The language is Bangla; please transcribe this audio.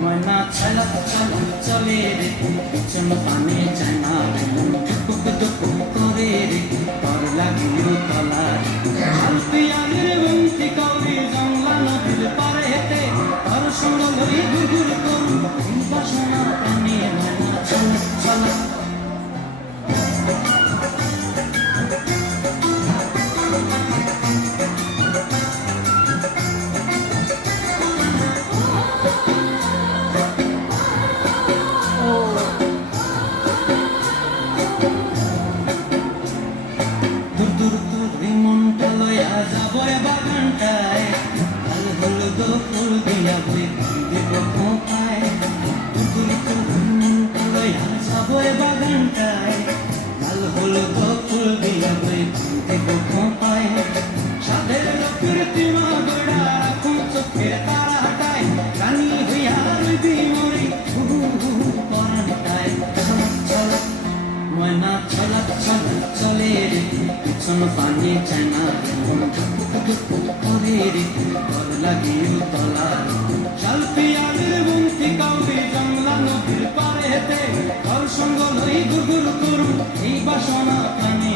ময়না ছলক ছলক চলে রে পিছন পানে যায় না রে মন টুক টুক করে রে তোর লাগিও তলা শাল পিয়ালির বন্তি কাউরি জংলা নদীর পারে হেতে তোর সঙ্গ লই গুগুর করু এই বাসনা প্রাণে ময়না ছলক ছলক ময়না ছলক ছলক চলে রে পিছন পানে যায় না মন টুক করে রে তোর লাগিও তলা শাল পিয়ালির বন্তি কাউরি জংলা নদীর পারে হেতে তোর সঙ্গ লই গুগুর করু এই বাসনা প্রাণে